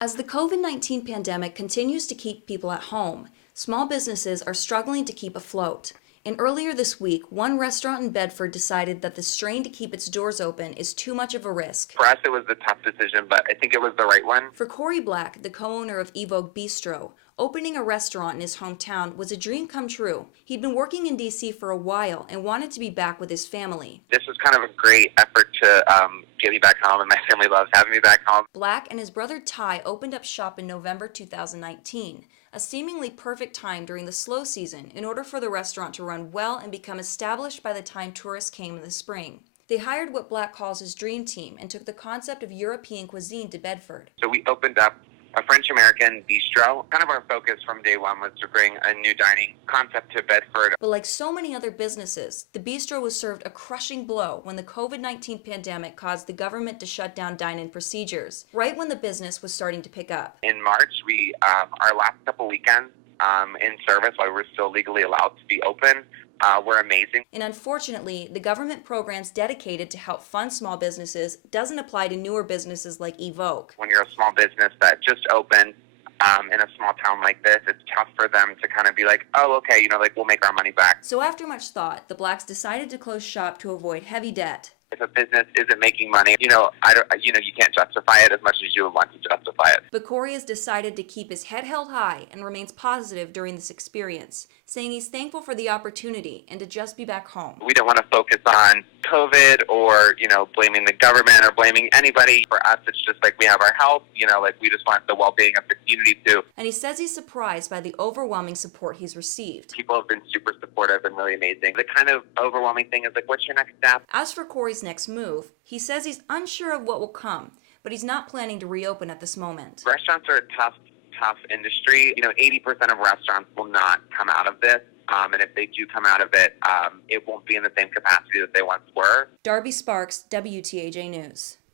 As the COVID-19 pandemic continues to keep people at home, small businesses are struggling to keep afloat. And earlier this week, one restaurant in Bedford decided that the strain to keep its doors open is too much of a risk. For us, it was a tough decision, but I think it was the right one. For Corey Black, the co-owner of Evoke Bistro, opening a restaurant in his hometown was a dream come true. He'd been working in DC for a while and wanted to be back with his family. This was kind of a great effort to get me back home, and my family loves having me back home. Black and his brother Ty opened up shop in November 2019, a seemingly perfect time during the slow season in order for the restaurant to run well and become established by the time tourists came in the spring. They hired what Black calls his dream team and took the concept of European cuisine to Bedford. So we opened up a French-American bistro. Kind of our focus from day one was to bring a new dining concept to Bedford. But like so many other businesses, the bistro was served a crushing blow when the COVID-19 pandemic caused the government to shut down dine-in procedures, right when the business was starting to pick up. In March, our last couple weekends in service, while we were still legally allowed to be open, were amazing. And unfortunately, the government programs dedicated to help fund small businesses doesn't apply to newer businesses like Evoke. When you're a small business that just opened in a small town like this, it's tough for them to kind of be like, oh, okay, we'll make our money back. So after much thought, the Blacks decided to close shop to avoid heavy debt. If a business isn't making money, you can't justify it as much as you would want to justify it. But Corey has decided to keep his head held high and remains positive during this experience, saying he's thankful for the opportunity and to just be back home. We don't want to focus on COVID or, blaming the government or blaming anybody. For us, it's just like we have our health, we just want the well-being of the community too. And he says he's surprised by the overwhelming support he's received. People have been super supportive and really amazing. The kind of overwhelming thing is like, what's your next step? As for Corey's next move, he says he's unsure of what will come, but he's not planning to reopen at this moment. Restaurants are a tough industry. 80% of restaurants will not come out of this. And if they do come out of it, it won't be in the same capacity that they once were. Darby Sparks, WTAJ News.